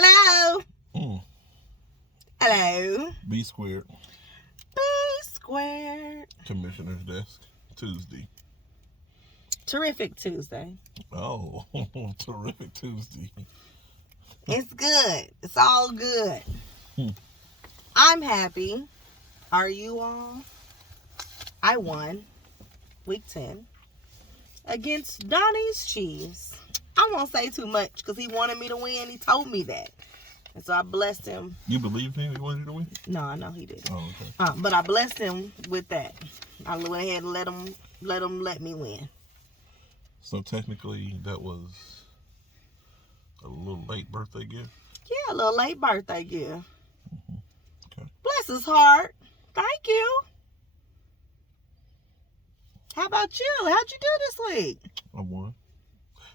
Hello. Mm. Hello. B squared. B squared. Commissioner's desk. Tuesday. Terrific Tuesday. Oh, terrific Tuesday. It's good. It's all good. I'm happy. Are you all? I won week 10 against Donnie's Cheese. I won't say too much because he wanted me to win. He told me that. And so I blessed him. You believed him? He wanted you to win? No, I know he didn't. Oh, okay. But I blessed him with that. I went ahead and let me win. So technically, that was a little late birthday gift? Yeah, a little late birthday gift. Mm-hmm. Okay. Bless his heart. Thank you. How about you? How'd you do this week? I won.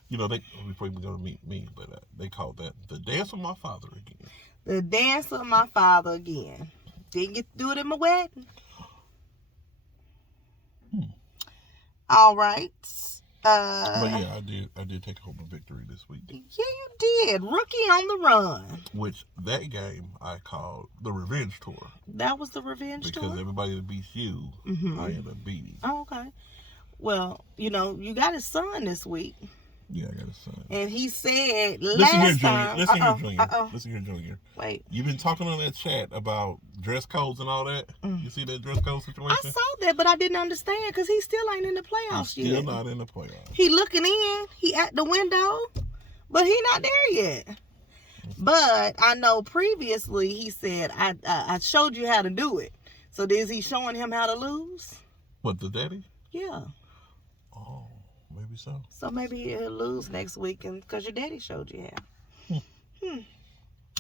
You know, before we go to meet me, but they called that the dance with my father again. The dance with my father again. Didn't get to do it at my wedding. All right. But yeah, I did take home a victory this week. Yeah, you did. Rookie on the run. Which, that game I called the revenge tour. That was the revenge tour? Because everybody that beats you, I end up beating. Oh, okay. Well, you you got his son this week. Yeah, I got his son. And he said Listen here, Junior. Wait. You've been talking on that chat about dress codes and all that. You see that dress code situation? I saw that, but I didn't understand because he still ain't in the playoffs yet. Still not in the playoffs. He looking in. He at the window, but he not there yet. But I know previously he said, I showed you how to do it. So is he showing him how to lose? What, the daddy? Yeah. Oh, maybe so. So maybe he'll lose next week because your daddy showed you how.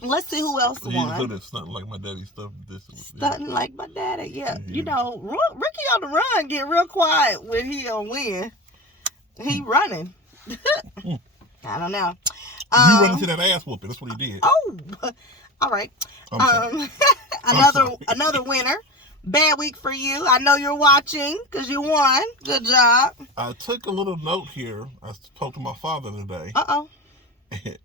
Let's see who else won. He's good at stunting like my daddy stuff this week. Stunting like my daddy, yeah. Ricky on the run get real quiet when he win. He running. I don't know. You run into that ass whooping. That's what he did. Oh, all right. Another winner. Bad week for you. I know you're watching because you won. Good job. I took a little note here. I spoke to my father today. Uh-oh.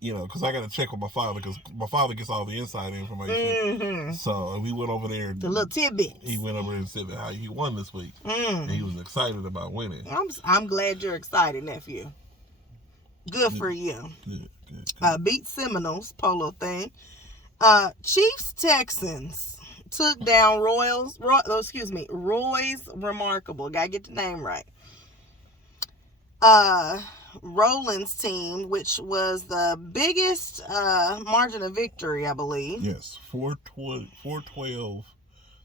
Because I got to check with my father because my father gets all the inside information. Mm-hmm. So we went over there. The little tidbits. He went over there and said how he won this week. And he was excited about winning. I'm glad you're excited, nephew. Good for you. Good. Beat Seminoles, polo thing. Chiefs Texans took down Roy's Remarkable. Gotta get the name right. Roland's team, which was the biggest margin of victory, I believe. Yes, 412,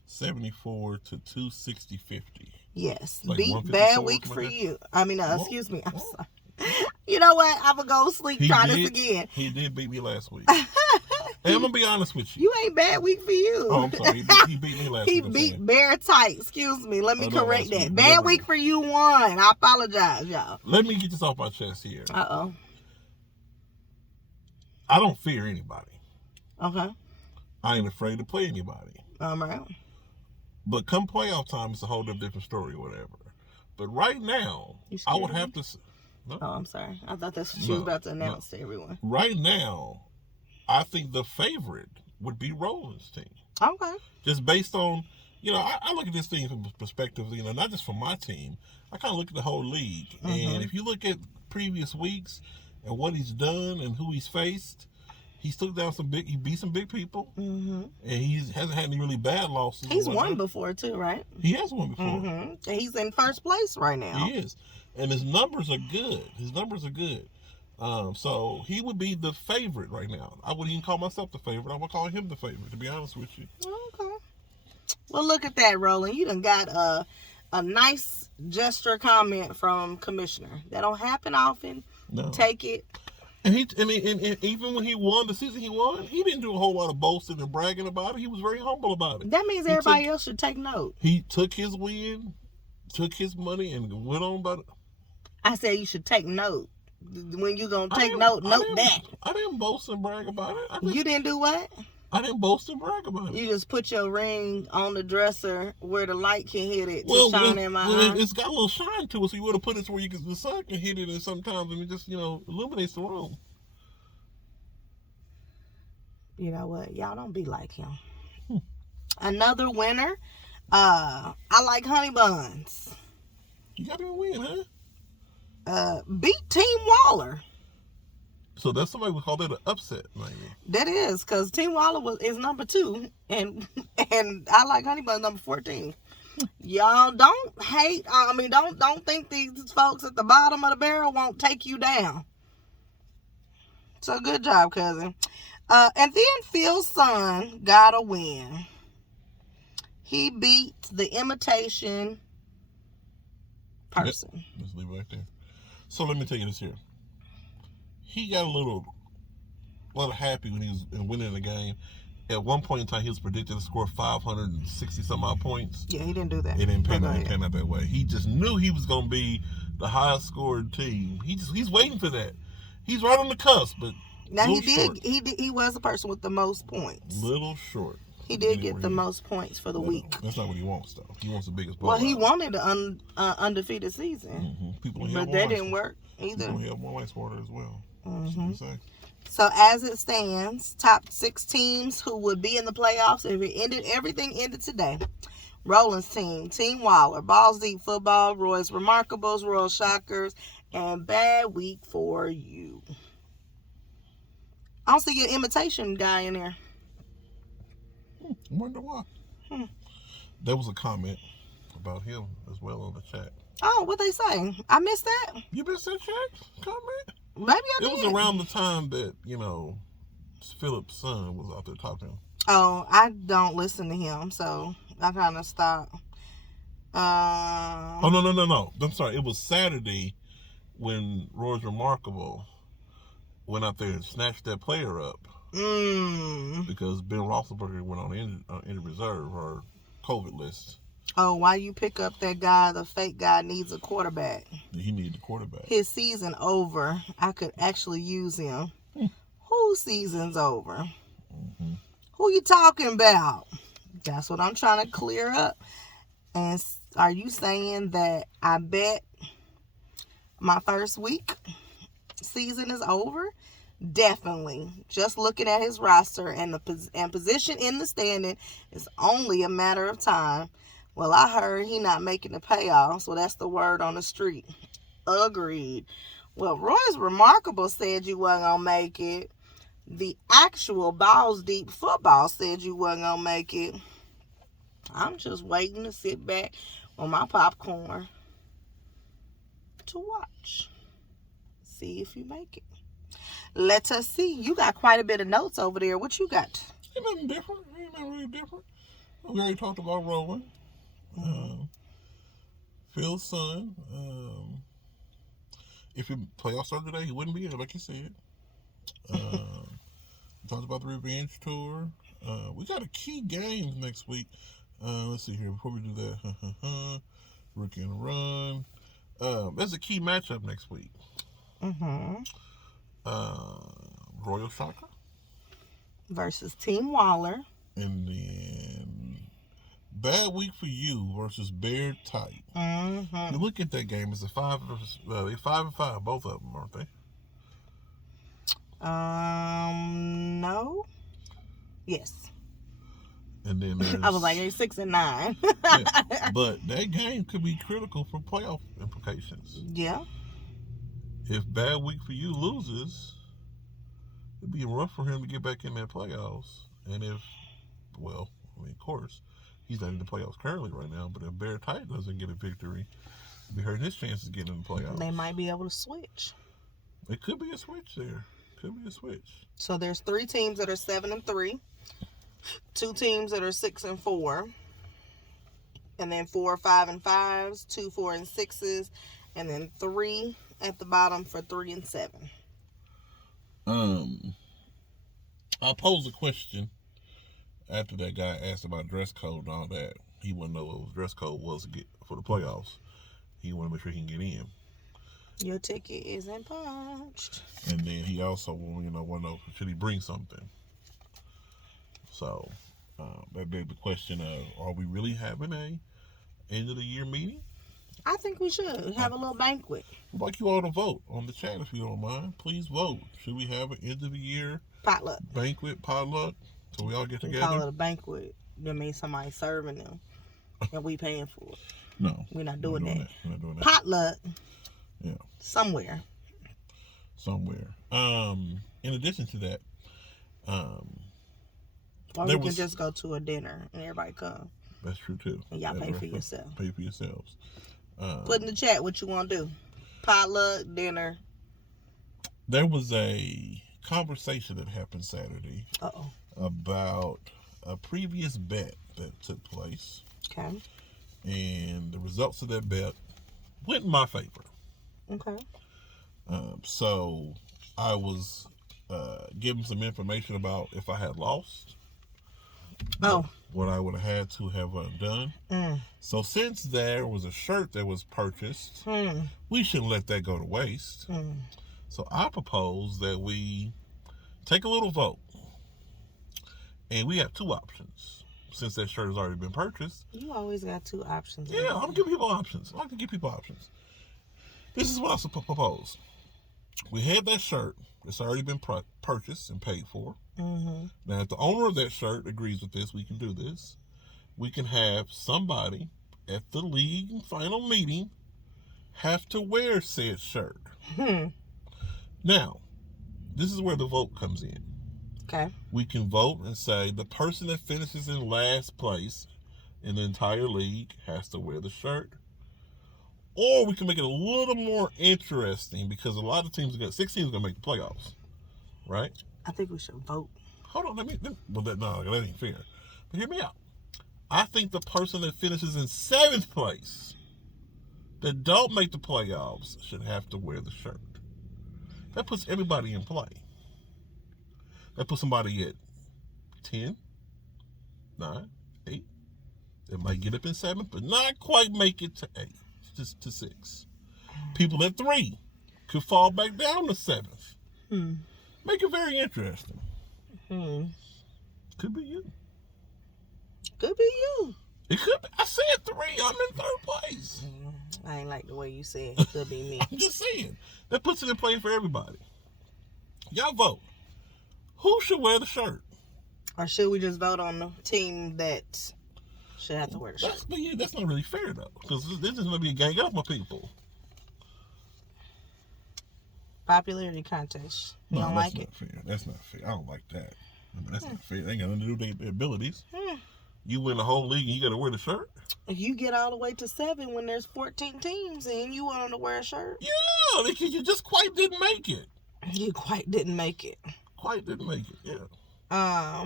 74 to 260, 50. Yes, like beat bad week for you. Excuse me. I'm sorry. You know what? I'm going to go sleep. Try this again. He did beat me last week. And I'm going to be honest with you. You ain't bad week for you. Oh, I'm sorry. He beat me last week. He beat Bear Tight. Excuse me. Let me correct that. Bad week for you won. I apologize, y'all. Let me get this off my chest here. Uh-oh. I don't fear anybody. Okay. I ain't afraid to play anybody. All right. But come playoff time, it's a whole different story or whatever. But right now, I would have to... No? Oh, I'm sorry. I thought that's what she was about to announce to everyone. Right now, I think the favorite would be Roland's team. Okay. Just based on, I look at this thing from perspective, not just for my team. I kind of look at the whole league. And if you look at previous weeks and what he's done and who he's faced, he's took down he beat some big people. And he hasn't had any really bad losses. He's won before too, right? He has won before. He's in first place right now. He is. And his numbers are good. So he would be the favorite right now. I wouldn't even call myself the favorite. I would call him the favorite, to be honest with you. Okay. Well, look at that, Roland. You done got a nice gesture comment from Commissioner. That don't happen often. No. Take it. And even when he won the season he won, he didn't do a whole lot of boasting and bragging about it. He was very humble about it. That means everybody else should take note. He took his win, took his money, and went on about it. I said you should take note. When you gonna take note that. I didn't boast and brag about it. You didn't do what? I didn't boast and brag about it. You just put your ring on the dresser where the light can hit it to shine in my eye. It's got a little shine to it, so you would have put it where the sun can hit it, and sometimes it just illuminates the room. You know what? Y'all don't be like him. Hmm. Another winner. I like honey buns. You got me a win, huh? Beat Team Waller. So that's somebody would call that an upset, maybe. That is, because Team Waller is number 2, and I like honey buns number 14. Y'all don't hate. Don't think these folks at the bottom of the barrel won't take you down. So good job, cousin. And then Phil's son got a win. He beat the imitation person. Yep. Let's leave it right there. So let me tell you this here. He got a little happy when he was winning the game. At one point in time, he was predicted to score 560 some odd points. Yeah, he didn't do that. It didn't pan out that way. He just knew he was going to be the highest scored team. He's waiting for that. He's right on the cusp, but now he was the person with the most points. Little short. He did get the most points for the week. That's not what he wants, though. He wants the biggest blowout. Well, he wanted an undefeated season. Mm-hmm. But that didn't work either. People have one life order as well. Mm-hmm. So as it stands, top 6 teams who would be in the playoffs if everything ended today. Roland's team, Team Waller, Balls Deep Football, Roy's Remarkables, Royal Shockers, and Bad Week for You. I don't see your imitation guy in there. I wonder why. There was a comment about him as well on the chat. Oh, what they say? I missed that. You missed that chat comment? Maybe I did. It was around the time that, Philip's son was out there talking. Oh, I don't listen to him, so I kind of stopped. Oh, no. I'm sorry. It was Saturday when Roy's Remarkable went out there and snatched that player up. Because Ben Roethlisberger went on injured reserve or COVID list. Oh, why you pick up that guy? The fake guy needs a quarterback. He needed a quarterback. His season over. I could actually use him. Whose season's over? Mm-hmm. Who you talking about? That's what I'm trying to clear up. And are you saying that I bet my first week season is over? Definitely. Just looking at his roster and position in the standing, it's only a matter of time. Well, I heard he not making the payoff, so that's the word on the street. Agreed. Well, Roy's Remarkable said you wasn't going to make it. The actual Balls Deep Football said you wasn't going to make it. I'm just waiting to sit back on my popcorn to watch. See if you make it. Let us see. You got quite a bit of notes over there. What you got? Ain't nothing different. Ain't nothing really different. We already talked about Rowan. Phil's son. If the playoffs started today, he wouldn't be here, like you said. We talked about the revenge tour. We got a key game next week. Let's see here. Before we do that, Rookie and Run. There's a key matchup next week. Royal Shocker versus Team Waller. And then Bad Week for You versus Bear Tight. You look at that game, it's a 5 versus 5-5, both of them, aren't they? No. Yes. And then I was like, 6-9. Yeah, but that game could be critical for playoff implications. Yeah. If Bad Week for You loses, it'd be rough for him to get back in that playoffs. And if, of course, he's not in the playoffs currently right now, but if Bear Tight doesn't get a victory, it'd be hurting his chances of getting in the playoffs. They might be able to switch. It could be a switch there. Could be a switch. So there's 3 teams that are 7-3, 2 teams that are 6-4, and then 4 5-5s, 2 4-6s, and then 3 at the bottom for 3-7. I'll pose a question after that guy asked about dress code and all that. He wanted to know what dress code was to get for the playoffs. He wanted to make sure he can get in. Your ticket isn't punched. And then he also want to know, should he bring something? So that begs the question of, are we really having a end of the year meeting? I think we should have a little banquet. I'd like you all to vote on the chat if you don't mind. Please vote. Should we have an end of the year Potluck. banquet, potluck, so we all get We together? call it a banquet. That means somebody serving them, and we paying for it. No, we're not doing that. We're not doing that. Potluck. Yeah. Somewhere. In addition to that, or we can just go to a dinner and everybody come. That's true too. And y'all pay for yourself. Pay for yourselves. Put in the chat what you want to do. Potluck, dinner. There was a conversation that happened Saturday about a previous bet that took place. Okay. And the results of that bet went in my favor. Okay. So I was given some information about if I had lost. What I would have had to have done. So since there was a shirt that was purchased, we shouldn't let that go to waste. So I propose that we take a little vote. And we have two options. Since that shirt has already been purchased. You always got two options. Yeah, I'm giving people options. I like to give people options. This is what I propose. We have that shirt. It's already been purchased and paid for. Now, if the owner of that shirt agrees with this, we can do this. We can have somebody at the league final meeting have to wear said shirt. Now, this is where the vote comes in. Okay. We can vote and say the person that finishes in last place in the entire league has to wear the shirt. Or we can make it a little more interesting because a lot of teams, 6 teams are going to make the playoffs. Right? I think we should vote. Hold on. That ain't fair. But hear me out. I think the person that finishes in 7th place that don't make the playoffs should have to wear the shirt. That puts everybody in play. That puts somebody at 10, 9, 8. They might get up in 7th, but not quite make it to 8, just to 6. People at 3 could fall back down to 7th. Make it very interesting. Could be you. Could be you. It could be. I said 3. I'm in 3rd place. I ain't like the way you said it. Could be me. I'm just saying. That puts it in play for everybody. Y'all vote. Who should wear the shirt? Or should we just vote on the team that should have to wear the shirt? That's not really fair, though. Because this is going to be a gang up of people. Popularity contest. You don't like it? Fair. That's not fair. I don't like that. That's not fair. They ain't got nothing to do with their abilities. You win the whole league and you got to wear the shirt? If you get all the way to 7 when there's 14 teams and you want them to wear a shirt? Yeah, because you just quite didn't make it. You quite didn't make it. Quite didn't make it, yeah.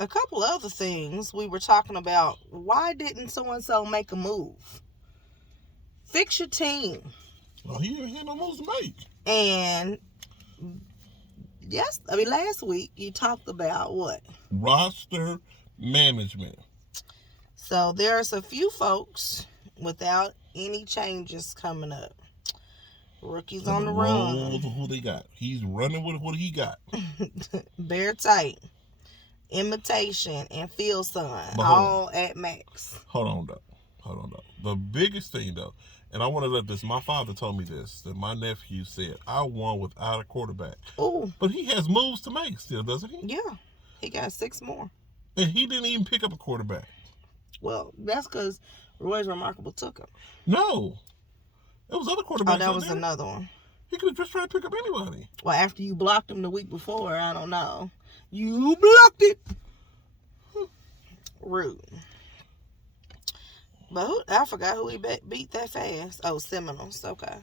A couple other things we were talking about. Why didn't so-and-so make a move? Fix your team. Well, he didn't have no moves to make. And last week you talked about what? Roster management. So there's a few folks without any changes coming up. Rookies on the run. Who they got? He's running with what he got. Bear Tight, Imitation, and Field Sun, all at max. Hold on, though. The biggest thing, though, and I want to let this, my father told me this, that my nephew said, I won without a quarterback. Oh. But he has moves to make still, doesn't he? Yeah. He got 6 more. And he didn't even pick up a quarterback. Well, that's because Roy's Remarkable took him. No. There was other quarterbacks. Oh, that was another one. He could have just tried to pick up anybody. Well, after you blocked him the week before, I don't know. You blocked it. Rude. But I forgot who he beat that fast. Oh, Seminoles. Okay.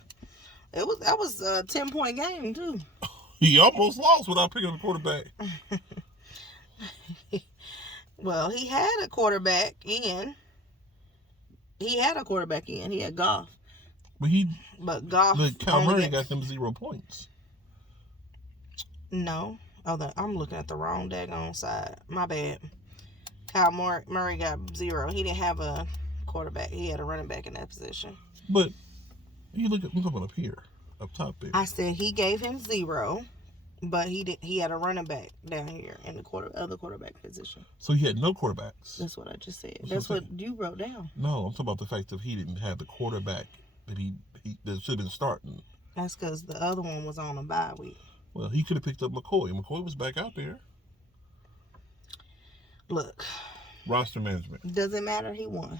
That was a 10-point game, too. He almost lost without picking up a quarterback. Well, he had a quarterback in. He had Goff. But Goff. But Cal Murray got them 0 points. No. I'm looking at the wrong daggone side. My bad. Kyle Murray got 0. He didn't have a quarterback. He had a running back in that position. But you look at, I'm talking up here, up top there. I said he gave him 0, but he had a running back down here in the other quarterback position. So he had no quarterbacks. That's what I just said. That's what you wrote down. No, I'm talking about the fact that he didn't have the quarterback that should have been starting. That's because the other one was on a bye week. Well, he could have picked up McCoy. McCoy was back out there. Look. Roster management. Doesn't matter. He won.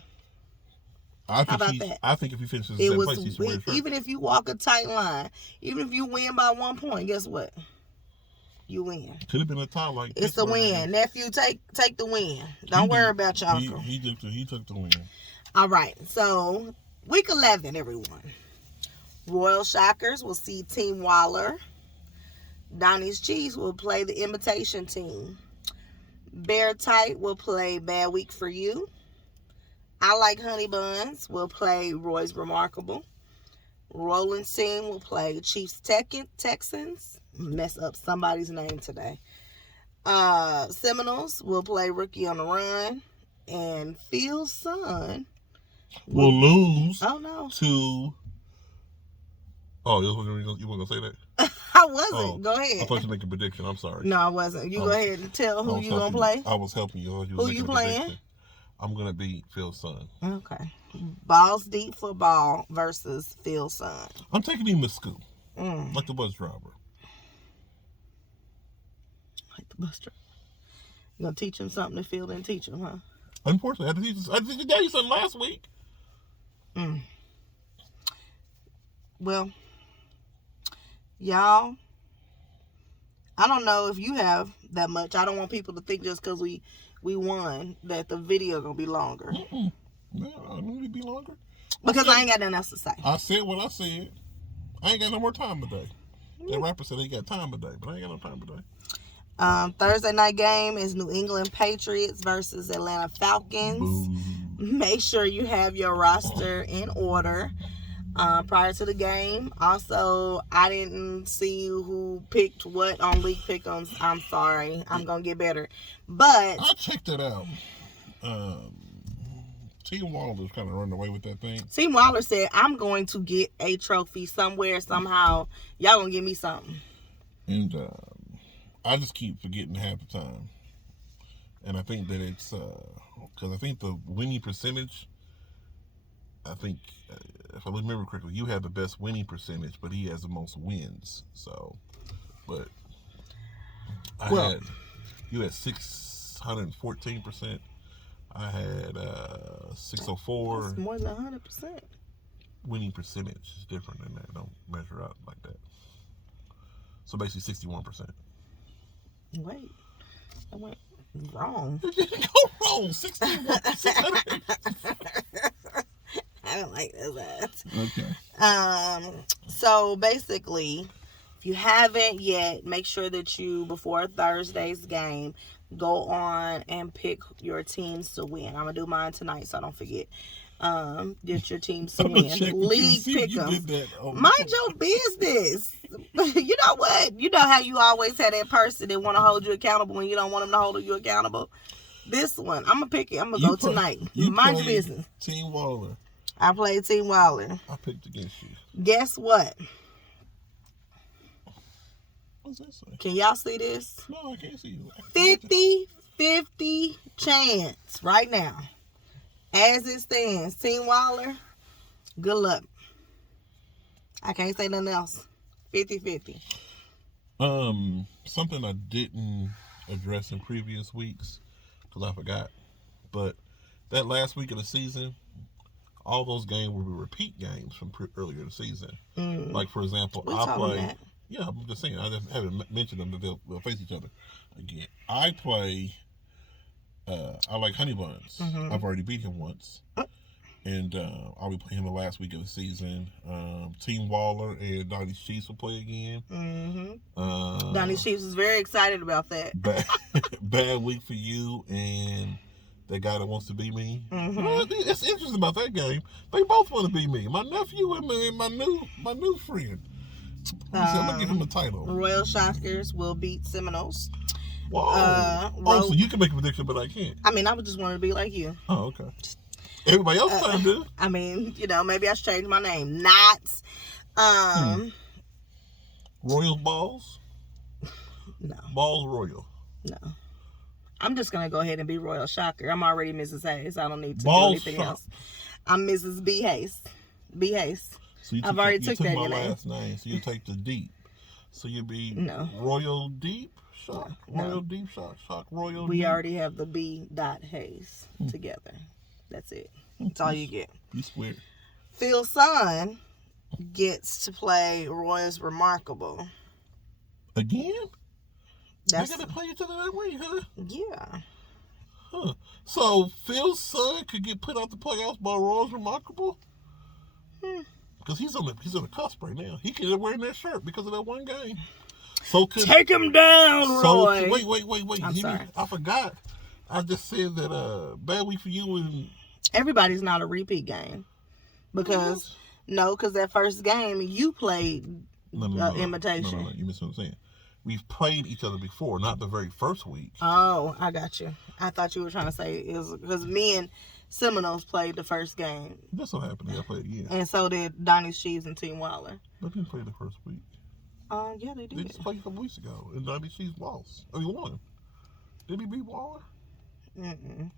How about that? I think if he finishes in second place, he's the winner. Even if you walk a tight line, even if you win by 1 point, guess what? You win. Could have been a tie like it's a win. Nephew, take the win. Don't worry about your uncle. He took the win. All right. So, week 11, everyone. Royal Shockers will see Team Waller. Donnie's Chiefs will play the Imitation Team. Bear Tight will play Bad Week for You. I Like Honey Buns will play Roy's Remarkable. Roland's team will play Chiefs Texans. Mess up somebody's name today. Seminoles will play Rookie on the Run. And Phil's son will lose to... Oh, you weren't going to say that? I wasn't. Go ahead. I thought you were making a prediction. I'm sorry. No, I wasn't. You go ahead and tell who you going to play. I was helping you. Who you playing? I'm going to beat Phil's son. Okay. Balls Deep Football versus Phil's son. I'm taking him to school. Like the bus driver. Like the bus driver. You going to teach him something that Phil didn't teach him, huh? Unfortunately, I had to teach Daddy something last week. Well, y'all, I don't know if you have that much. I don't want people to think just because we won that the video gonna be longer. No, I don't need to be longer. Because I ain't got nothing else to say. I said what I said. I ain't got no more time today. That rapper said he got time today, but I ain't got no time today. Thursday night game is New England Patriots versus Atlanta Falcons. Boo. Make sure you have your roster in order prior to the game. Also, I didn't see who picked what on League Pick'ems. I'm sorry. I'm going to get better. But I checked it out. Team Waller's kind of running away with that thing. Team Waller said, I'm going to get a trophy somewhere, somehow. Y'all going to give me something. And I just keep forgetting half the time. And I think that it's, because I think the winning percentage, I think, if I remember correctly, you have the best winning percentage, but he has the most wins. So, but you had 614%. I had 604. That's more than 100%. Winning percentage is different than that. Don't measure out like that. So basically 61%. Wait, I went wrong. You didn't go wrong. 61%. I don't like that. Okay. So basically, if you haven't yet, make sure that you, before Thursday's game, go on and pick your teams to win. I'm going to do mine tonight, so I don't forget. Get your teams to win. League Pick'em. Mind your business. You know what? You know how you always have that person that want to hold you accountable when you don't want them to hold you accountable? This one, I'm going to pick it. I'm going to go tonight. Mind your business. Team Waller. I played Team Waller. I picked against you. Guess what? What's that say? Can y'all see this? No, I can't see you. 50-50 chance right now. As it stands, Team Waller, good luck. I can't say nothing else. 50-50. Something I didn't address in previous weeks because I forgot. But that last week of the season, all those games will be repeat games from earlier in the season. Like, for example, I play... Yeah, I'm just saying. I just haven't mentioned them, that they'll face each other again. I play... I like Honey Buns. I've already beat him once. And I'll be playing him the last week of the season. Team Waller and Donnie's Chiefs will play again. Donnie's Chiefs is very excited about that. Bad Week for You and that guy that wants to be me. Well, it's interesting about that game. They both want to be me. My nephew and my new friend. I'm gonna give him a title. Royal Shockers will beat Seminoles. Whoa. So you can make a prediction, but I can't. I mean, I would just want to be like you. Oh, okay. Everybody else trying to do. I mean, maybe I should change my name. Knots. Royal Balls? No. Balls Royal? No. I'm just going to go ahead and be Royal Shocker. I'm already Mrs. Hayes. I don't need to do anything else. I'm Mrs. B. Hayes. B Hayes. So I've already you took took that my your name. last name. So you take the Deep. So you'd be No. Royal Deep Shock. No. Royal Deep Shock. Shock Royal We Deep. already have the B. Hayes together. That's it. That's all you get. You square. Phil's son gets to play Roy's Remarkable. Again? That's, they got to play each other that way, huh? Yeah. Huh. So Phil's son could get put out the playoffs by Roy's Remarkable? Because he's on the cusp right now. He could have wearing that shirt because of that one game. So take him down, Roy. Wait. I'm sorry. I forgot. I just said that bad week for you and everybody's not a repeat game because that first game you played imitation. No, you missed what I'm saying. We've played each other before, not the very first week. Oh, I got you. I thought you were trying to say it was because me and Seminoles played the first game. That's what happened. I played again. And so did Donnie's Cheese and Team Waller. They didn't play the first week. Yeah, they did. They just played a couple weeks ago, and Donnie's Cheese lost. He won. Did he beat Waller? Mm-mm.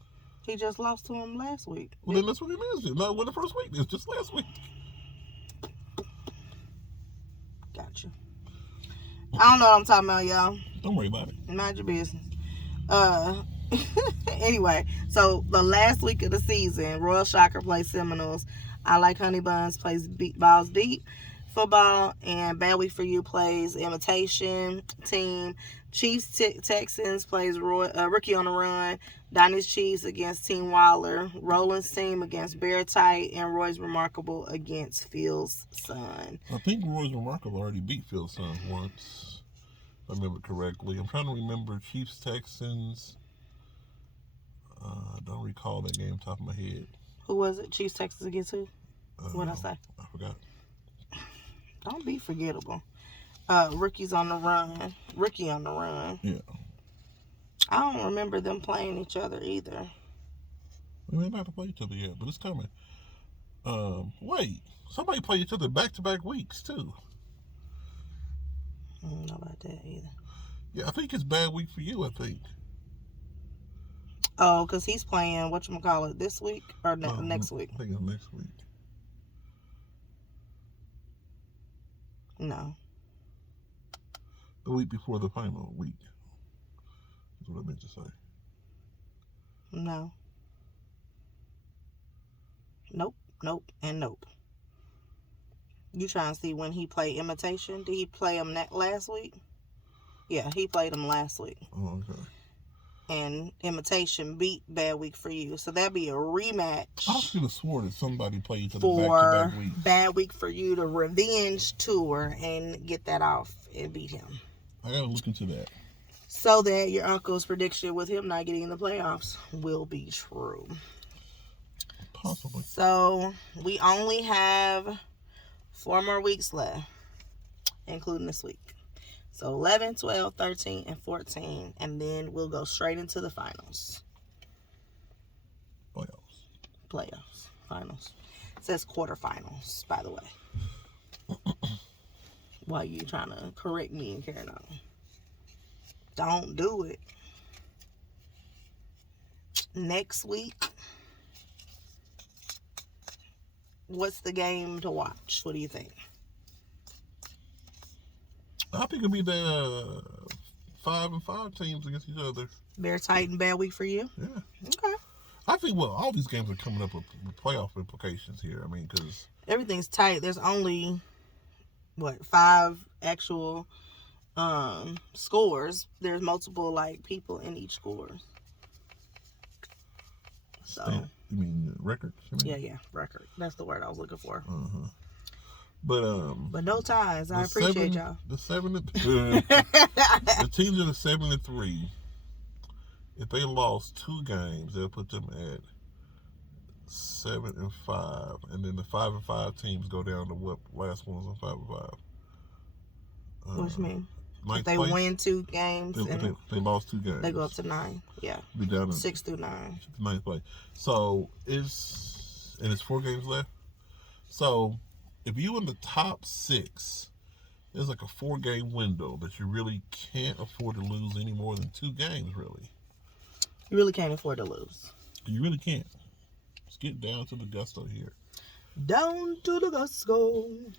He just lost to him last week. Well, then that's what it is. Not win the first week. It's just last week. Gotcha. I don't know what I'm talking about, y'all. Don't worry about it. Mind your business. Anyway, so the last week of the season, Royal Shocker plays Seminoles. I Like Honey Buns plays Balls Deep football, and Bad Week for You plays Imitation Team. Chiefs Texans plays Rookie on the Run. Donnie's Cheese against Team Waller. Roland's team against Bear Tight, and Roy's Remarkable against Phil's son. I think Roy's Remarkable already beat Phil's son once, if I remember correctly. I'm trying to remember Chiefs Texans. I don't recall that game top of my head. Who was it? Chiefs Texans against who? What did I say? I forgot. Don't be forgettable. Rookie on the Run. Yeah. I don't remember them playing each other either. We may not have to play each other yet, but it's coming. Wait. Somebody played each other back-to-back weeks, too. I don't know about that either. Yeah, I think it's bad week for you, I think. Oh, because he's playing, whatchamacallit, this week or next week? I think it's next week. No. The week before the final week. Is what I meant to say. No. Nope, and nope. You trying to see when he played Imitation? Did he play him last week? Yeah, he played him last week. Oh, okay. And Imitation beat Bad Week for You. So that'd be a rematch. I should have swore that somebody played each other for back-to-back weeks. Bad Week for You to revenge tour and get that off and beat him. I gotta look into that. So that your uncle's prediction with him not getting in the playoffs will be true. Possibly. So we only have 4 more weeks left, including this week. So 11, 12, 13, and 14. And then we'll go straight into the finals. Playoffs. Finals. It says quarterfinals, by the way. Why you trying to correct me and carry on? Don't do it. Next week, what's the game to watch? What do you think? I think it'll be the 5-5 teams against each other. Bear Tight and Bad Week for You? Yeah. Okay. I think, all these games are coming up with playoff implications here. I mean, because everything's tight. There's only, 5 actual scores. There's multiple, people in each score. So. You mean records? Yeah, record. That's the word I was looking for. Uh-huh. But no ties. I appreciate y'all. The teams that are 7-3. If they lost 2 games, they'll put them at 7-5, and then the 5-5 teams go down to what last one was on 5-5. What you mean? If they place, win 2 games, they lost 2 games. They go up to 9. Yeah, be down 6 through 9. 9th place. So it's 4 games left. So if you in the top 6, there's like a 4-game window that you really can't afford to lose any more than 2 games. Really, you really can't afford to lose. You really can't. Let's get down to the gusto here. Down to the Costco.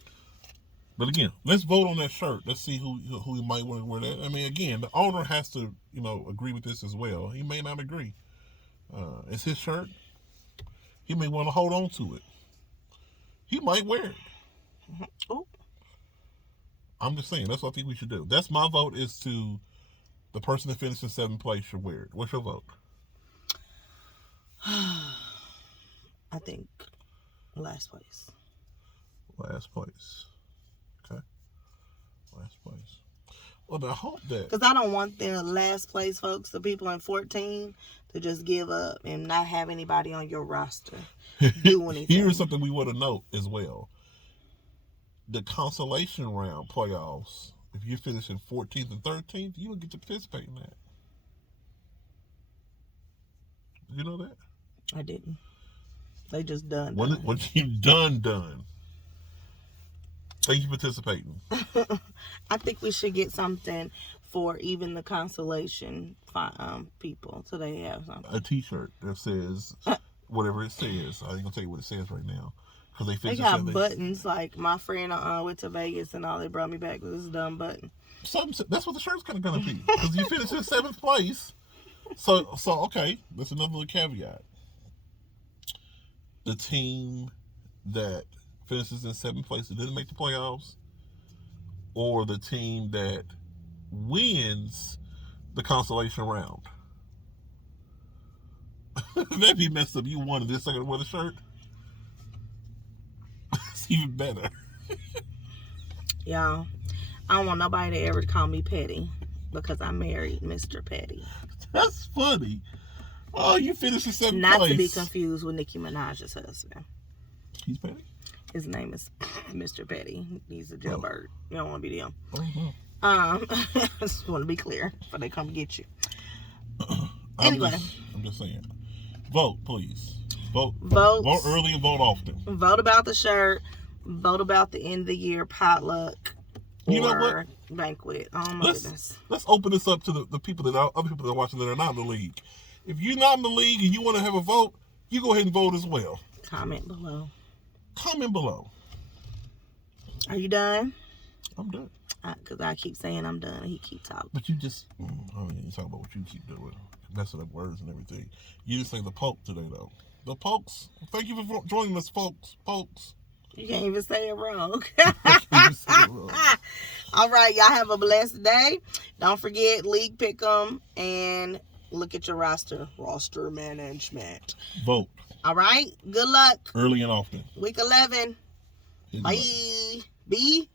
But again, let's vote on that shirt. Let's see who might want to wear that. I mean, again, the owner has to, agree with this as well. He may not agree. It's his shirt. He may want to hold on to it. He might wear it. Oh. I'm just saying, that's what I think we should do. That's my vote, is to the person that finished in 7th place should wear it. What's your vote? I think last place. Last place. Okay. Last place. Well, I hope that... Because I don't want the last place folks, the people in 14, to just give up and not have anybody on your roster do anything. Here's something we want to note as well. The consolation round playoffs, if you finish in 14th and 13th, you don't get to participate in that. Did you know that? I didn't. They just done. Once you've done. Thank you for participating. I think we should get something for even the consolation people, so they have something. A T-shirt that says whatever it says. I ain't gonna tell you what it says right now, because they got buttons. Like my friend went to Vegas and all, they brought me back with this dumb button. That's what the shirt's kind of gonna be, because you finished in 7th place. So okay, that's another little caveat. The team that finishes in 7th place that didn't make the playoffs, or the team that wins the consolation round. That'd be messed up. You won and this second wear the shirt. It's even better. Y'all, I don't want nobody to ever call me petty, because I married Mr. Petty. That's funny. Oh, you finished in 7th place. Not to be confused with Nicki Minaj's husband. He's petty? His name is Mr. Petty. He's a jailbird. You don't want to be them. Oh, I just want to be clear before they come get you. Anyway. I'm just saying. Vote, please. Vote early and vote often. Vote about the shirt. Vote about the end of the year potluck. You know what? Banquet. Oh my goodness. Let's open this up to the people other people that are watching that are not in the league. If you're not in the league and you want to have a vote, you go ahead and vote as well. Comment below. Are you done? I'm done. Because I keep saying I'm done. He keep talking. But you just, I mean, you talk about what you keep doing, messing up words and everything. You didn't say the Pope today, though. The Pokes. Thank you for joining us, folks. You can't even say it wrong. All right, y'all have a blessed day. Don't forget, league pick 'em and look at your roster management. Vote. All right, good luck. Early and often. Week 11. Bye. B.